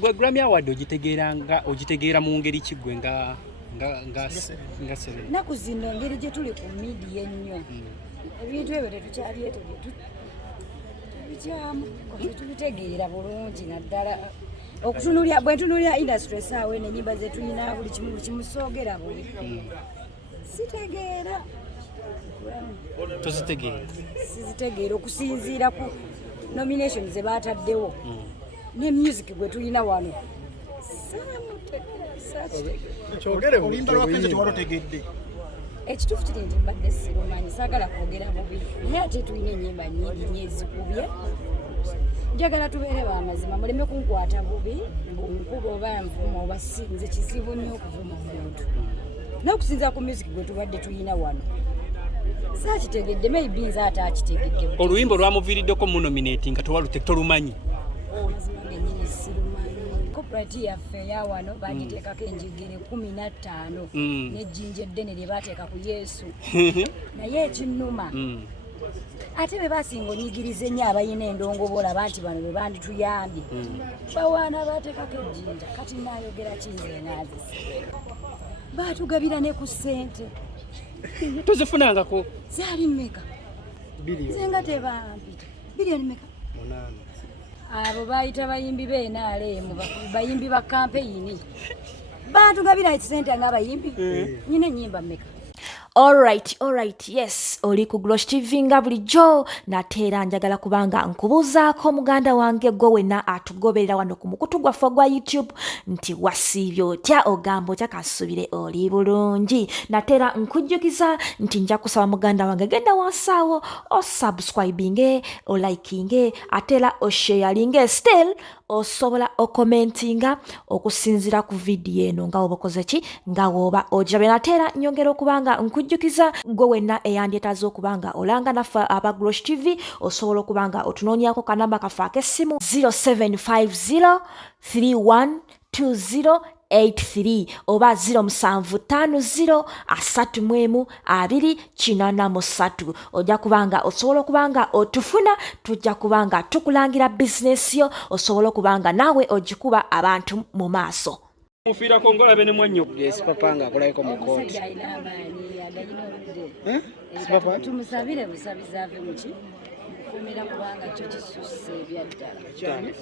gwe Grammy Award ogitegeera mu ngeri kigwe nga Serena. Naku zino ngeri gye tuli ku media ennyo. Ebintu ebyo tetukyabyetegedde. Tubitegeera bulungi naddala. Okutunulya bwe ntunulya industry saawe n'ennyimba ze tulina buli kimu soogera bubi. Sitegeera. Tozitegeera? Sizitegeera okusinziira ku nominations ze baataddewo ne music gwe tulina wano. Oluyimba lwakenze tewalotegedde. Ekituufu kiri nti mbadde sirumanyi saagala kwogera bubi naye ate tulina ennyimba nnyingi nnyo ezikubye. Njagala tubeere b'amazima muleme kunkwata bubi nkuba oba nvuma oba sinze kizibu nnyo okuvuma omuntu n'okusinza ku music gwe tubadde tulina wano. Saakitegedde maybe nze ate akitegedde. Oluyimba olwamuviiriddeko mu nominate nga tolumanyi? Mazima gennyini sirumanyi. Corporate yaffe eya wano bagiteekako enjegere 15 n'ejjinja eddene lye baateeka ku Yesu. Naye ekinnuma ate be basinga onyigiriza ennyo abayina endongobola banti bano be bandituyambye. Bawaana baateekako ejjinja kati naayogera kinze naazisa. Baatugabira ne ku ssente. Tozifunangako? Zaali mmeka? Nze nga tebampita. Bilioni mmeka? 8. Abo baayita bayimbi b'NRM bayimbi ba kampeyini. Baatugabira ekisente ng'abayimbi. Nyina ennyimba mmeka? Alright, yes, oli ku Glosh TV nga bulijjo nateera njagala kubanga nkubuuzaako muganda wange gwe wenna atugoberera wano ku mukutu gwaffe gwa YouTube nti wasiibye otya ogamba otya kasubire oli bulungi. Nateera nkujjukiza nti nja kusaba muganda wange genda wansaawo osubscribinge olikinge ateera osharinge still osobola okomentinga okusinzira ku vidiyo eno nga woba okoze ki nga woba ojabe. Nateera nyongera okubanga nkujjukiza gwe wenna eyandyetaaza okubanga olanga naffe aba Glosh TV osobola okubanga otunoonyako kanamba kaffe ak'essimu 0750312083 oba 0750312083. ojja kubanga osobola okubanga otufuna tujja kubanga tukulangira bizinesi yo osobola okubanga naawe ogikuba abantu mu maaso. Mufiirako ngolabe ne mwannyo. Yes papa nga akolayiko mu kooti. Papa tumusabire busabizi ave muki mukumira kubanga kyo kisusse ebyaddala.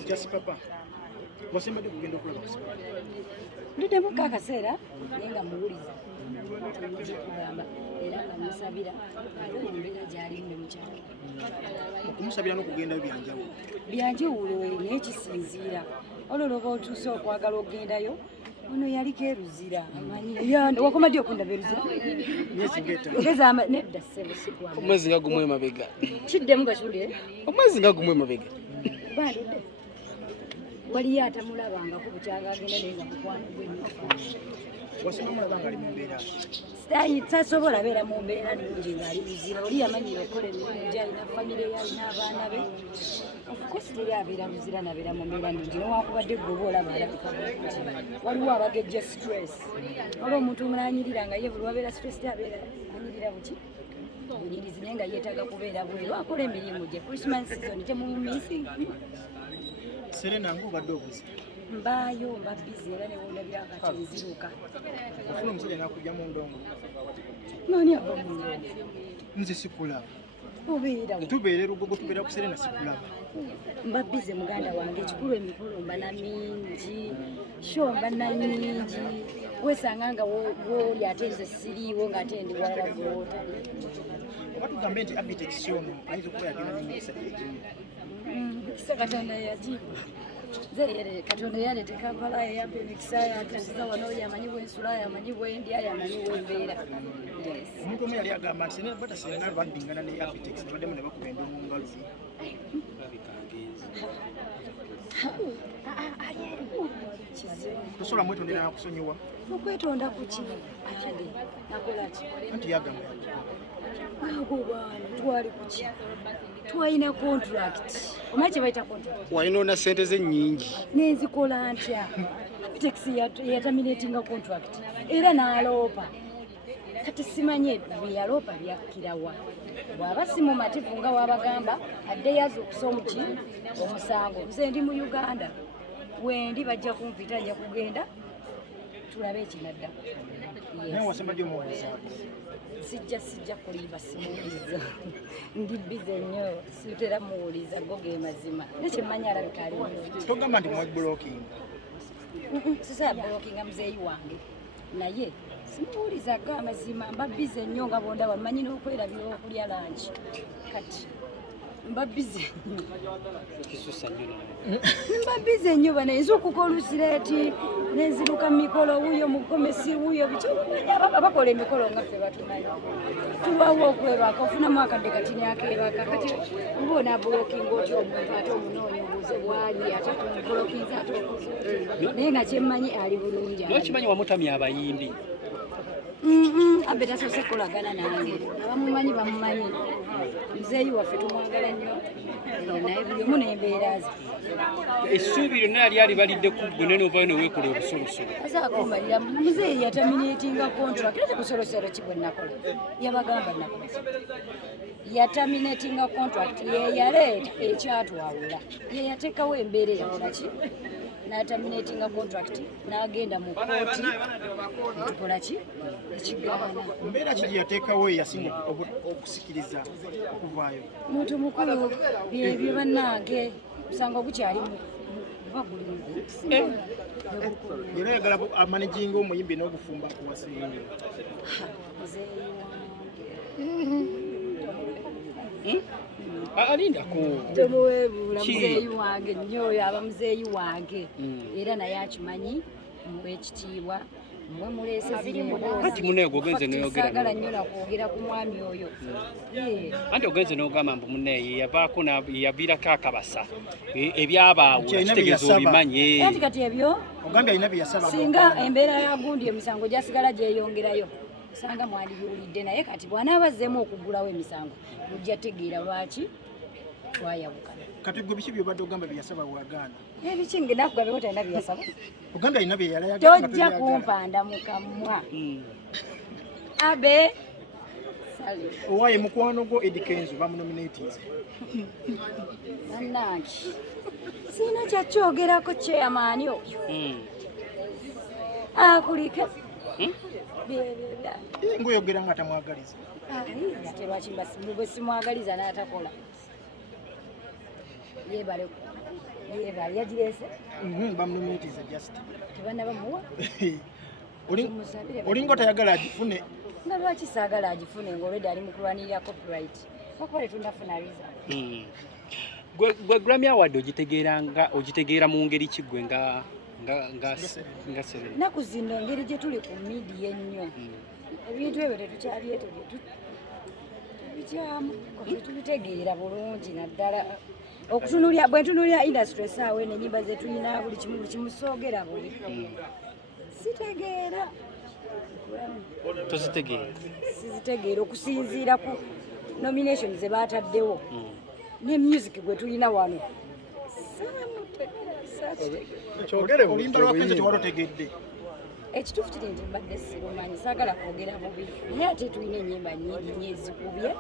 Just papa. Wasimbadde kugenda okulaba kusaba. Ndudemu akaseera naye nga muwuliza kugamba era nga musabira mbeera gy'alimbe mukyalo. Okumusabira n'okugendayo byanjawulo naye kisinziira olwo otuuse okwagala okugendayo ono yaliko eruzira amanyi wakoma ddi okundaba eruzira nedda sebusigwa omwezi nga gumu emabega kiddemu gakiwulire omwezi nga gumu emabega bandudde waliyo atamulabangako bukyaga agenda naye nga mukwano gwe tasobola beera mu mbeera nungi ng'ali muzira oli yamanyira okukola emirimu gye alina famire ye alina abaana be ofcourse teri abeera muzira nabeera mu mbeera nungi newakubadde gwe oba olaba alabika bulungi waliwo abagejja stress waliwo omuntu mulanyirira nga ye buli wabeera stress abeera anyirira buki bunyirizi naye nga yeetaaga kubeera bweru akola emirimu gye Christmas season temumumisi Serena ng'obadde obuze mbaayo mba bizi era newondabira akati nziruka ofuna omusajja n'akujja mu ndongo nani ava mu ndongo nze sikulaba obeerawo tubeera lugogo tubeera ku Serena sikulaba mba bizi muganda wange ekikulu emikulu mba na mingi sho mba na nyingi wesanga nga wooli ate nze siriiwo ng'ate ndi walala gwotali oba tugambe nti abitex ono ayinza okuba yagenda n'emikisa egimu kisa katonda yajibu Katonda yalete Kampala yayampa emikisa yatuusiza wano yamanyi bwensula yamanyi bwendya yamanyi bwembeera. Omuntu omu yali agamba nti Serena bata singa baddingana ne Abitex baddemu ne bakuba endongo mu ngalo. Tosobola mwetondera nakusonyiwa. Okwetonda ku ki? Ate nakola ki? Anti yagamba. Ago bwana twali ku ki? Twalina contract. Omanyi kye bayita contract? Walina ssente ze nnyingi. Nenzikola ntya? Abitex yataminetinga contract. Era n'aloopa. Kati simanye byaloopa byakkirawa. Bw'aba si mu mativu nga wabagamba adde yaza okusa omusango. Nze ndi mu Uganda. wendi bajja kumpita nja kugenda tulabe ekinadda. naye wasemba gy'omubuuza Sijja kulimba simuwuliza ndi bize nnyo siitera muwuliza go ge mazima nekyemanyi alabika ali bulungi. togamba nti mwa blocking Sisa blockinga muzeeyi wange naye simuwulizago amazima mba bize nnyo nga bondaba mmanyi n'okwerabira okulya langi kati mba bize kisusa nnyo mba bize nnyo bana nze okukola olusireeti nenziruka mikolo wuyo mukomesi wuyo bakola emikolo nga ffe batumanyi tubawo okwebaka ofunamu akadde kati nakebaka kati mbona bulokinga otyo omuntu ate omunoonya obuuze bwali ate tumubulokinza ate okuze naye nga kyemmanyi ali bulungi. nokimanyi wamutamya abayimbi abbe tasoose kukolagana nange abamumanyi bamumanyi muzeeyi waffe tumwagala nnyo naye buli omu n'embeera ze. essuubi lyonna yali alibalidde ku ggwe ne novayo neweekola obusolosolo azakumbalira muzeeyi yataminatinga contract ate kusolosolo ki bwe nakola yabagamba nakola yataminatinga contract yeyaleeta ekyatwawula yeyateekawo embeera eyakola ki n'ataminatinga contract n'agenda mu kooti tukola ki ekigabana. mbeera ki gye yateekawo eyasinga okusikiriza okuvaayo? muntu mukulu byebyo bannange usanga ogukyalimu oba guli era yagala amanaginga omuyimbi n'obufumba kuwasinga alindako tomuweebuula muzeeyi wange nnyo oyo aba muzeeyi wange era naye akimanyi muwe ekitiibwa mwe muleese Kati muneego ogenze n'oyogera saagala nnyo nakwogera ku mwami oyo. anti ogenze n'ogamba mbu muneeye yavaako yaviirako akabasa ebyabaawula kitegeeza obimanyi anti kati ebyo ogambye alina bye yasaba singa embeera yagundi emisango gyasigala gyeyongerayo osanga mwandibiwulidde naye kati bw'anaabazzeemu okugulawo emisango mujja tegeera lwaki twayawukana. kati gwe biki byobadde ogamba bye yasaba bwagaana? ebiki ngenakugabewo talina byeyasaba ogambye alina bye yayagala tojja kumpanda mukamwa abe sale owaaye mukwano gwo Eddy Kenzo bamunominatinze bannange siina kyakyogerako kyeyamaani oyo akulike ngaoyogera nga tamwagaliza ate lwaki bwe simwagaliza n'atakola yebale yagireese bamunominatinze just tebanaba muwa olinga otayagala agifune nga lwaki saagala agifune ngaolwedde ali mu kulwanirira copyright bakole tunafuna riza. gwe Grammy Award ogitegeera mu ngeri ki gwe nga Serena? ennaku zino engeri gye tuli ku midiya ennyo ebintu ebyo tebikyamu tubitegeera bulungi naddala okutunulya bwe ntunulya industry esaawa eno ennyimba zetulina buli kimu soogera bubi sitegeera tozitegeera sizitegeera okusinziira ku nomination ze baataddewo ne music gwe tulina wano olimba lwakenzo tewalotegedde ekituufu kiri nti mbadde sirumanyi saagala kwogera bubi naye ate tulina ennyimba nnyingi nnyo ezikubye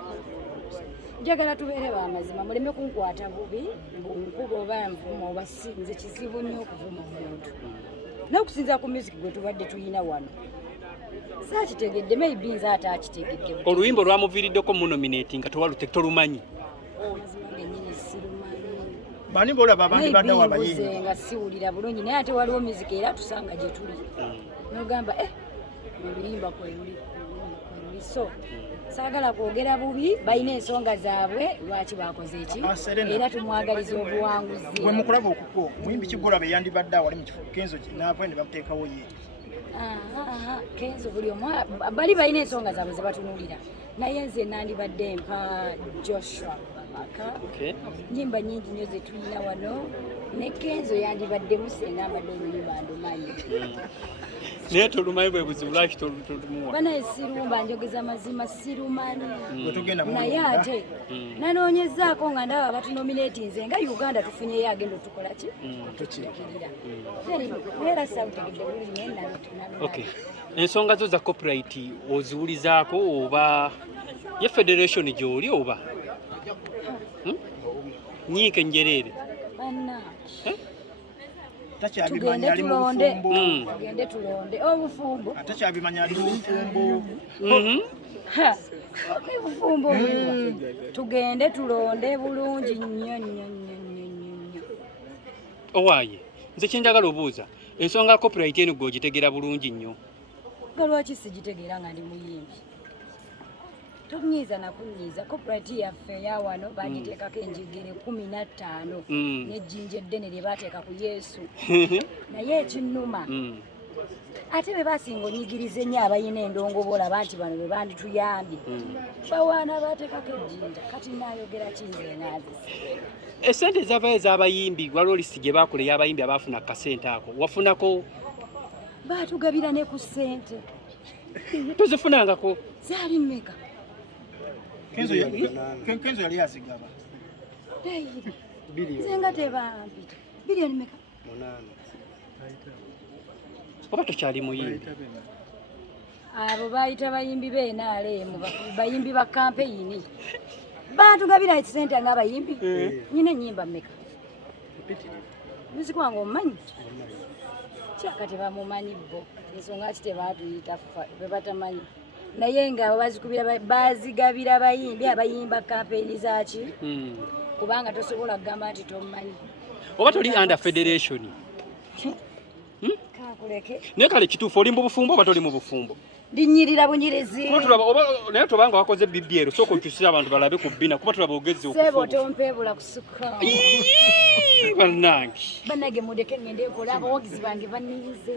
njagala tubeere bamazima muleme kunkwata bubi nkuba oba nvuma oba sinze kizibu nnyo okuvuma omuntu n'okusinza ku music gwe tubadde tulina wano saakitegedde maybe nze ate akitegedde oluyimba olwamuviiriddeko munominati nga tolumanyi amazima gennyini sirumanyi bani bolaba abandi baddawo abayimbi nga siwulira bulungi naye ate waliwo music era tusanga gye tuli nogamba oluyimba kweluli so saagala kwogera bubi balina ensonga zaabwe lwaki bakoze eki era tumwagaliza obuwanguzi. gwe mukulaba okuko muyimbi kigolaba eyandibadde awali mu kifo Kenzo naava ne bamuteekawo ye Kenzo buli omu bali balina ensonga zaabwe ze batunuulira naye nze nandibadde mpa Joshua Babaka nyimba nyingi nnyo ze tulina wano ne Kenzo yandibaddemu senga mbadde oluyimba ndumanyi naye tolumanyi bwe buzibu lwaki tolumuwa banaye sirumba njogeza mazima sirumanyi naye ate nanoonyezaako nga ndaba batunominatinze nga Uganda tufunyeyo agenda otukola ki tukirira era sabutegedde bulungi naye ensonga zo za copyright oziwulizaako oba ye federation gy'oli oba nyiike njereere bannange takyabimanya ali mu bufumbo. Tugende tulonde obufumbo. Takyabimanya ali mu bufumbo. Obufumbo tugende tulonde bulungi nnyo nnyo nnyo. Owaaye nze kyenjagala obuuza ensonga copyright eno gwogitegera bulungi nnyo. Lwaki sigitegeera nga ndi muyimbi? Tonyiiza na kunyiiza. Copyright yaffe ya wano bagiteekako enjegere 15 n'ejjinja eddene lye baateeka ku Yesu. Naye ekinnuma ate be basinga onyigiriza ennyo abayina endongo boolaba nti bano be bandituyambye. Bawaana baateekako ejjinja kati naayogera kinze naazisa. Esente ezavayo ez'abayimbi waliwo lisiti gye baakola ey'abayimbi abaafuna akasente ako wafunako? Baatugabira ne ku ssente. Tozifunangako? Zaali mmeka? Kenzo yali azigaba. Nze nga tebampita. Biliyoni mmeka? 8. Oba tokyali muyimbi? Abo bayita bayimbi b'NRM, bayimbi ba kampeyini. Baatugabira ssente ng'abayimbi. Nyina ennyimba mmeka? Muziki wange omumanyi? Kyaka tebamumanyi bo. Ensonga ki tebaatuyita be batamanyi. Naye nga bazigabira bayimbi abayimba kampeyini zaaki? Kubanga tosobola kugamba nti tomumanyi. Oba toli under federation? Kakuleke. Naye kale kituufu oli mu bufumbo oba toli mu bufumbo? Linnyirira bunyirezi. Naye tobanga wakoze BBL sooka okyusira abantu balabe ku bbina kuba tulaba ogezi okufa. Sebo tompeebula kusuka. Bannange. Bannange mudeke ngende nkola abawagizi bange banniyize.